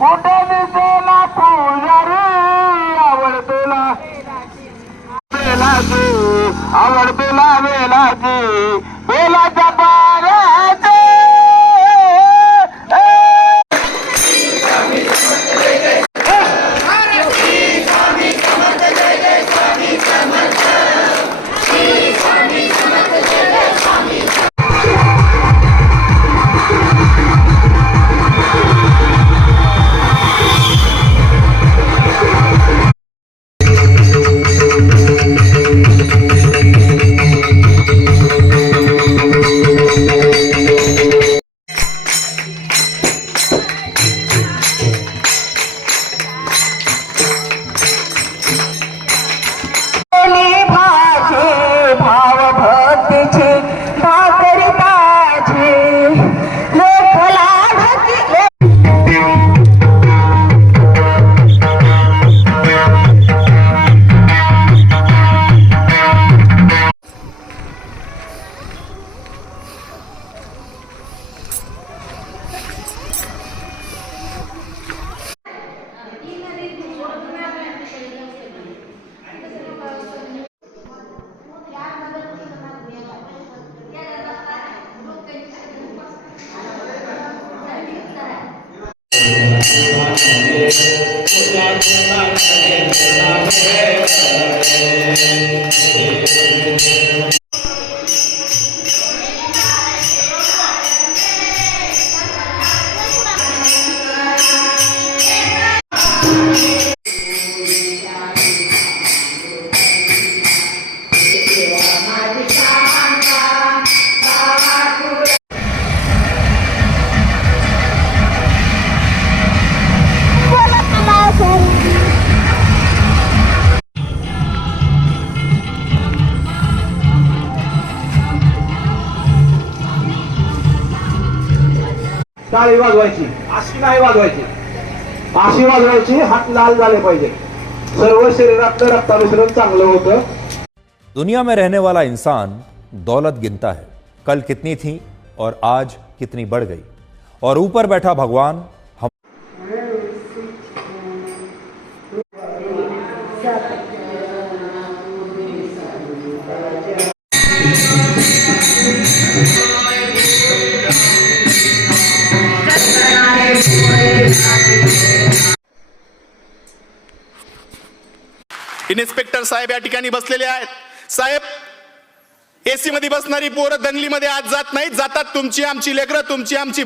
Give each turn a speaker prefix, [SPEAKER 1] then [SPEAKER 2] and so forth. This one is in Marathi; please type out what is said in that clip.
[SPEAKER 1] कुठे दिसेला पुजारी आवडतेला बेलाची आवडतेला बेलाची बेलाच्या पाऱ्याचे
[SPEAKER 2] Thank you.
[SPEAKER 3] टाळी वाजवायची लाल झाले पाहिजे सर्व शरीरातलं रक्ताभिसरण
[SPEAKER 4] दुनिया में रहने वाला इंसान दौलत गिनता है। कल कितनी थी और आज कितनी बढ़ गई। और ऊपर बैठा भगवान
[SPEAKER 5] इन्स्पेक्टर साहेब या ठिकाणी बसलेले आहेत. साहेब एसी मध्ये बसणारी पोरं दंगलीमध्ये आज जात नाहीत. जातात तुमची आमची लेकरं तुमची आमची